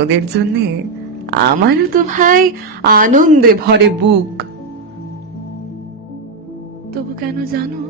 ওদের জন্য আমারও তো ভাই আনন্দে ভরে বুক। তবু কেন জানো?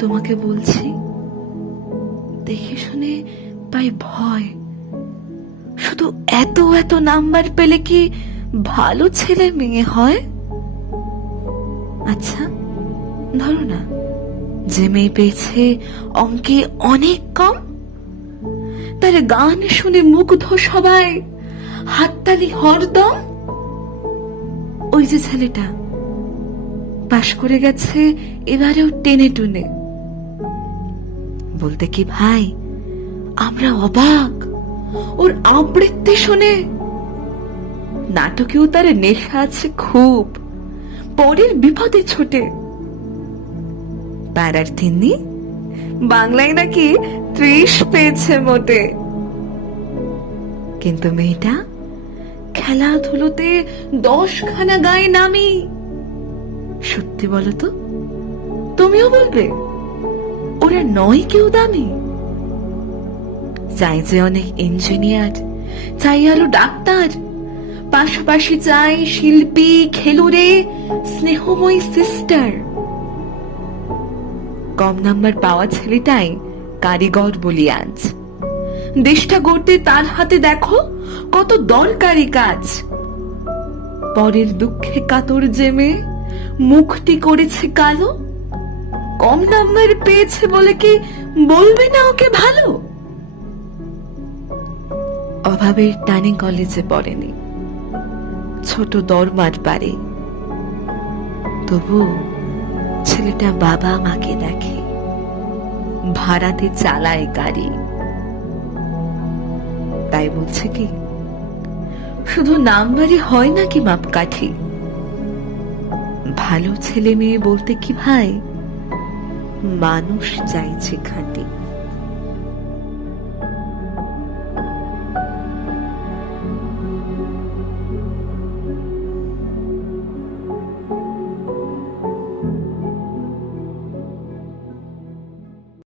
তোমাকে বলছি, দেখে শুনে পাই ভয়। শুধু এত এত নাম্বার পেলে কি ভালো ছেলে মেয়ে হয়? আচ্ছা ধরো না, যে মেয়ে পেয়েছে অঙ্কে অনেক কম তার গান শুনে মুগ্ধ সবাই। হাততালি, হরদম। ওই যে ছেলেটা, পাশ করে গেছে, এবারেও টেনে টুনে। বলতে কি, ভাই, আমরা অবাক। ওর আবৃত্তি শুনে নাটকেও তার নেশা আছে খুব। পরের বিপদে ছোটে। পাড়ার তিন্নি, বাংলায় নাকি ত্রিশ পেয়েছে মোটে। কিন্তু মেয়েটা খেলাধুলোতে দশখানা গায়ে নামি। সত্যি বলো তো, তুমিও বলবে, ওরা নয় কেউ দামি। চাই যে অনেক ইঞ্জিনিয়ার চাই আরও ডাক্তার, পাশাপাশি চাই শিল্পী, খেলুড়ে, স্নেহময়ী সিস্টার কম নাম্বার পাওয়া ছেলেটাই কারিগর বলি আজ। দেশটা গড়তে তার হাতে দেখো, কত দরকারি কাজ। পরের দুঃখে কাতর জেমে মুখটি করেছে কালো। কম নাম্বার পেয়েছে বলে কি বলবে না ওকে ভালো? অভাবের টানে কলেজে পড়েনি। ছোট দরমার বাড়ি। তবু ছেলেটা বাবা মাকে দেখে। ভাড়াতে চালায় গাড়ি। তাই বলছে কি, শুধু নাম্বারই হয় নাকি মাপকাঠি? ভালো ছেলে মেয়ে বলতে কি ভাই? মানুষ চাইছে খাঁটি।